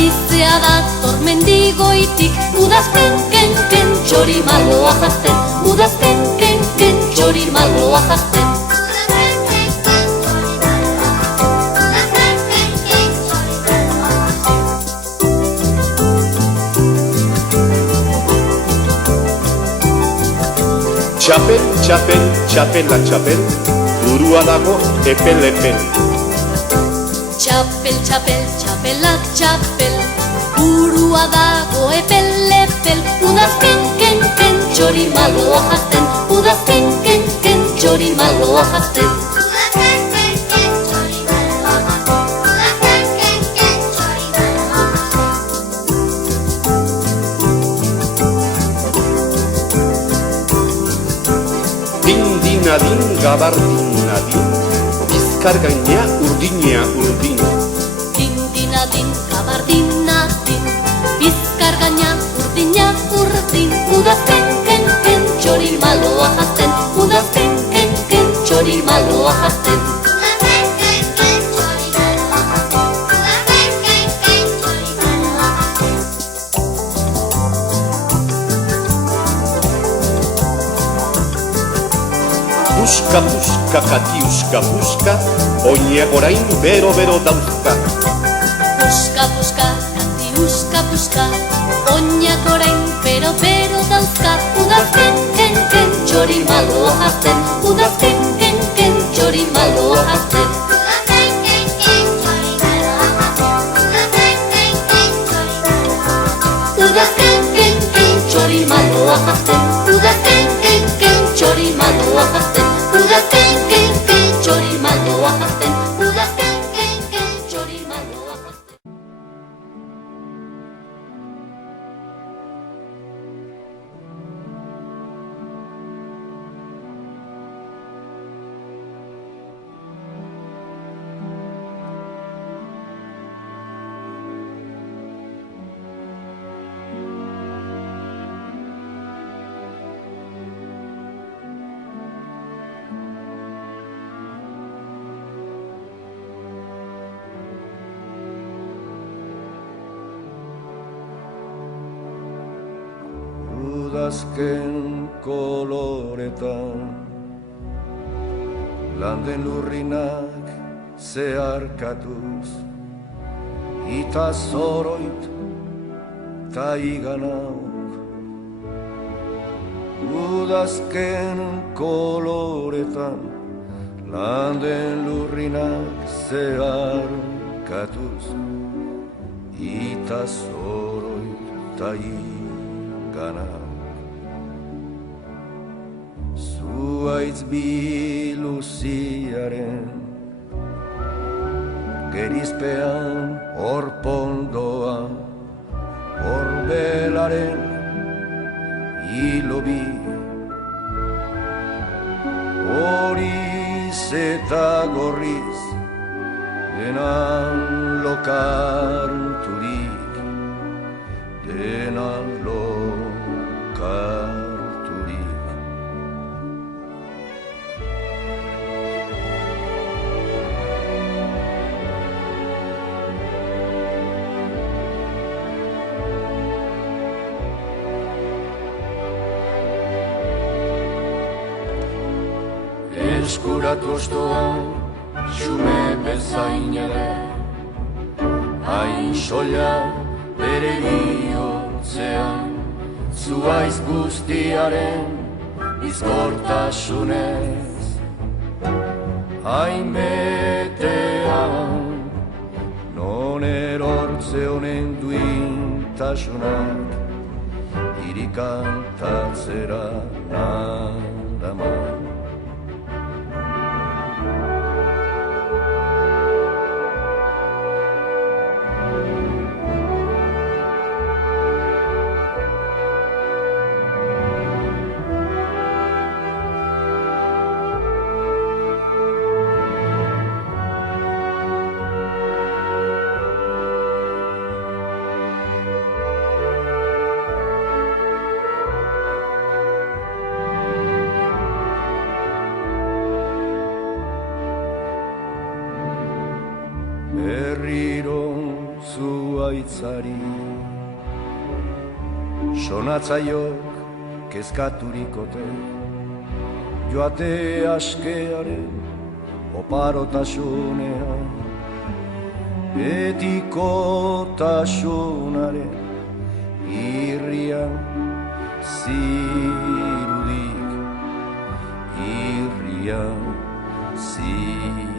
Aizea dator mendigoitik, udazken ken txori maloa jazten, udazken ken txori maloa jazten. Txapel, txapel, txapela txapel, burua dago epel-epel. Txapel, txapel, txapelak txapel, burua dago epel-epel. Udazken ken txori maloa jazten, udazken ken txori maloa jazten. Din, gabardinadin, bizkar gaina urdina urdin. Din, gabardinadin, bizkar gaina urdina urdin. Udazken ken txori maloa jazten, udazken ken txori maloa jazten. Puska, puska, katiuska, puska, oinak orain bero-bero dauzka. Puska, puska, katiuska, puska, oinak orain bero-bero dauzka. Udazken ken txori maloa jazten, udazken ken txori maloa jazten. Udazken ken txori maloa jazten, udazken ken txori maloa jazten. Udazken ken txori maloa jazten, udazken ken txori maloa jazten. Udazken koloretan landen lurrinak zeharkatuz, ita zoroit ta iganauk. Udazken koloretan landen lurrinak zeharkatuz, ita zoroit ta iganauk. Zuaitz biluziaren gerizpean orpondoa, orbelaren hilobi, horiz eta gorriz denan lokarturik, denan lokarturik. Eskuratu ostoan, xume bezain ere, hain soila bere bihotzean, zuaiz guztiaren bizkortasunez. Hain betean, non erortze honen duintasunak, irikantatzera nadaman. bakoitzari. Sonatzaiok kezkaturikote, joate askearen oparotasunean, betikotasunaren irrian zirudik, irrian zirudik.